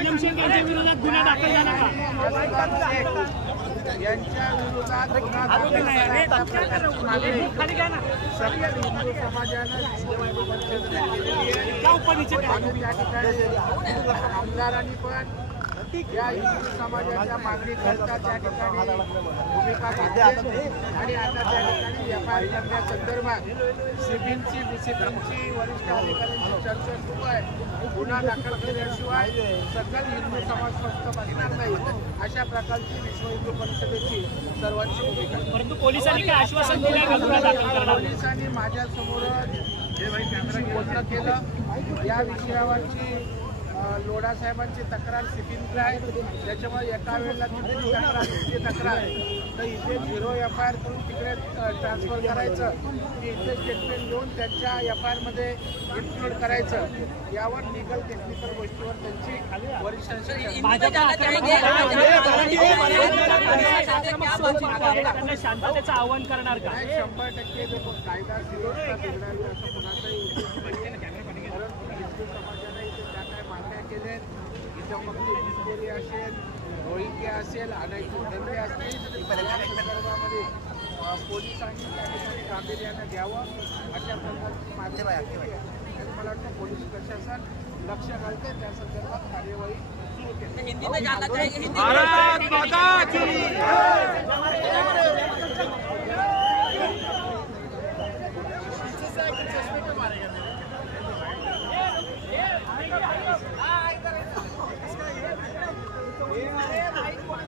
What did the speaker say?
अस्लम शेख यांच्या विरोधात गुन्हा दाखल झाला का? यांच्या विरोधात गुन्हा दाखल सगळ्या हिंदू समाजानं आमदारांनी पण या हिंदू समाजाच्या मागणीकरता त्या ठिकाणी भूमिका घेतली आणि आता त्या ठिकाणी व्यापार करण्यासंदर्भात सिबींची डिसिप्लिनची वरिष्ठ अधिकाऱ्यांची चर्चा सुरू आहे. गुन्हा दाखल केल्याशिवाय सकल हिंदू समाज स्वस्थ बसणार नाही अशा प्रकारची विश्व हिंदू परिषदेची सर्वांची भूमिका. परंतु पोलिसांनी काय आश्वासन दिलं का गुन्हा दाखल करणार? पोलिसांनी माझ्यासमोर बोलणं केलं. या विषयावरची लोढा साहेबांची तक्रार सिटींकडे आहे. त्याच्यामुळे एका वेळेला तिथे तक्रार तर इथे 0 FIR करून तिकडे ट्रान्सफर करायचं, इथे स्टेटमेंट घेऊन त्यांच्या FIRमध्ये इन्क्लूड करायचं. यावर लिगल टेक्निकल गोष्टीवर त्यांची वरिष्ठांशी शांततेचं आवाहन करणार का? 100% देखो कायदा सुव्यवस्था बिघडावी असं कोणाचाही उद्देश नाही. परंतु हिंदू समाजाने इथे ज्या काय मागण्या केल्या इथं फक्त घुसखोरी असेल, रोहिंग्या असेल, अनैतिक धंदे असतील, त्या संदर्भामध्ये पोलिसांनी त्या ठिकाणी गांभीर्यानं घ्यावं अशा प्रकारची मागणी आणि मला वाटतं पोलीस प्रशासन लक्ष घालते त्या संदर्भात कार्यवाही सुरू केली.